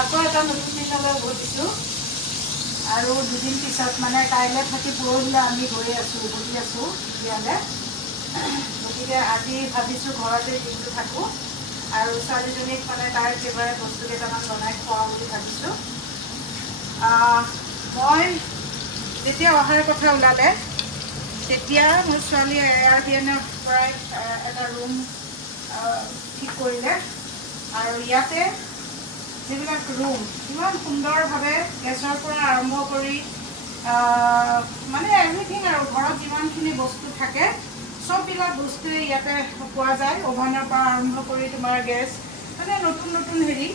আকৌ এটা নতুন দিনলৈ উভতিছোঁ আৰু দুদিন পিছত মানে কাইলৈ থাকি পৰহিলৈ আমি উভতি আছোঁ ইয়ালৈ। গতিকে আজি ভাবিছোঁ ঘৰতে দিনটো থাকোঁ আৰু ছোৱালীজনীক মানে তাইৰ ফেভাৰেট বস্তু কেইটামান বনাই খুৱাওঁ বুলি ভাবিছোঁ। মই যেতিয়া অহাৰ কথা ওলালে তেতিয়া মোৰ ছোৱালীয়ে এয়াৰবিএনৰ পৰাই এটা ৰুম ঠিক কৰিলে আৰু ইয়াতে যিবিলাক ৰুম ইমান সুন্দৰভাৱে গেছৰ পৰা আৰম্ভ কৰি মানে এভৰিথিং আৰু ঘৰত যিমানখিনি বস্তু থাকে চববিলাক বস্তুৱে ইয়াতে পোৱা যায়। অ'ভেনৰ পৰা আৰম্ভ কৰি তোমাৰ গেছ মানে নতুন নতুন হেৰি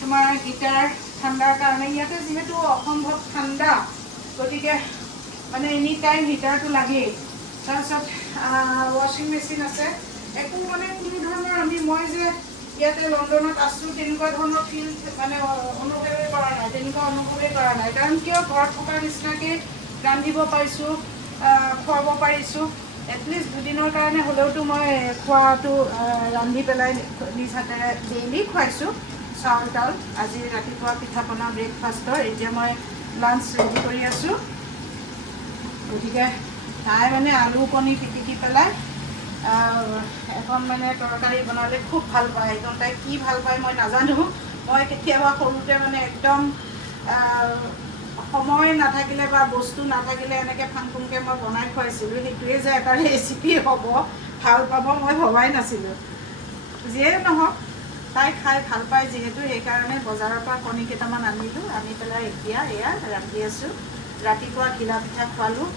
তোমাৰ হিটাৰ ঠাণ্ডাৰ কাৰণে ইয়াতে যিহেতু অসম্ভৱ ঠাণ্ডা গতিকে মানে এনি টাইম হিটাৰটো লাগেই। তাৰপিছত ৱাশ্বিং মেচিন আছে। একো মানে কোনো ধৰণৰ মই যে ইয়াতে লণ্ডনত আছোঁ তেনেকুৱা ধৰণৰ ফিল মানে অনুভৱেই কৰা নাই, তেনেকুৱা অনুভৱেই কৰা নাই। কাৰণ কিয় ঘৰত থকা নিচিনাকৈ ৰান্ধিব পাৰিছোঁ, খুৱাব পাৰিছোঁ। এটলিষ্ট দুদিনৰ কাৰণে হ'লেওতো মই খোৱাটো ৰান্ধি পেলাই নিজ হাতেৰে ডেইলি খুৱাইছোঁ চাউল তাউল। আজি ৰাতিপুৱা পিঠা পনা ব্ৰেকফাষ্টৰ এতিয়া মই লাঞ্চ ৰেডি কৰি আছোঁ। গতিকে তাই মানে আলু কণী পিটিকি পেলাই এখন মানে তৰকাৰী বনালে খুব ভাল পায়। একদম তাই কি ভাল পায় মই নাজানো। মই কেতিয়াবা সৰুতে মানে একদম সময় নাথাকিলে বা বস্তু নাথাকিলে এনেকৈ ফাংফুংকৈ মই বনাই খুৱাইছিলোঁ। সেইটোৱে যে এটা ৰেচিপি হ'ব ভাল পাব মই ভবাই নাছিলোঁ। যিয়ে নহওক তাই খাই ভাল পায় যিহেতু সেইকাৰণে বজাৰৰ পৰা কণী কেইটামান আনিলোঁ, আনি পেলাই এতিয়া এয়া ৰান্ধি আছোঁ। ৰাতিপুৱা ঘিলা পিঠা খোৱালোঁ,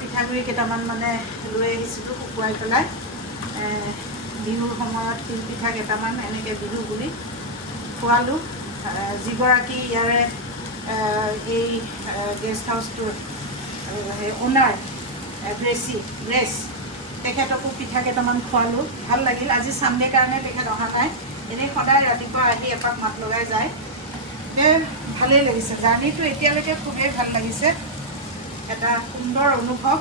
পিঠাগুড়ি কেইটামান মানে লৈ আহিছিলোঁ শুকুৱাই পেলাই। বিহুৰ সময়ত তিল পিঠা কেইটামান এনেকৈ বিহু বুলি খোৱালোঁ। যিগৰাকী ইয়াৰে এই গেষ্ট হাউচটোৰ অ'নাৰ গ্ৰেছ তেখেতকো পিঠা কেইটামান খোৱালোঁ। ভাল লাগিল। আজি ছানডে কাৰণে তেখেত অহা নাই, এনেই সদায় ৰাতিপুৱা আহি এপাক মাত লগাই যায়। ভালেই লাগিছে। জাৰ্ণিটো এতিয়ালৈকে খুবেই ভাল লাগিছে। এটা সুন্দৰ অনুভৱ,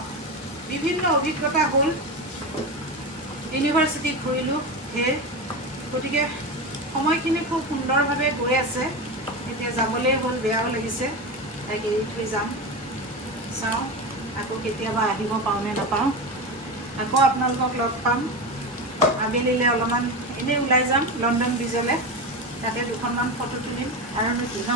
বিভিন্ন অভিজ্ঞতা হ'ল। ইউনিভাৰ্চিটিত ঘূৰিলোঁ ঢেৰ। গতিকে সময়খিনি খুব সুন্দৰভাৱে গৈ আছে। এতিয়া যাবলৈ হ'ল, বেয়াও লাগিছে তাইক এৰি থৈ যাম। চাওঁ আকৌ কেতিয়াবা আহিব পাওঁ নে নাপাওঁ। আকৌ আপোনালোকক লগ পাম। আবেলিলৈ অলপমান এনেই ওলাই যাম লণ্ডন ব্ৰিজলৈ, তাতে দুখনমান ফটো তুলিম আৰু কি ন।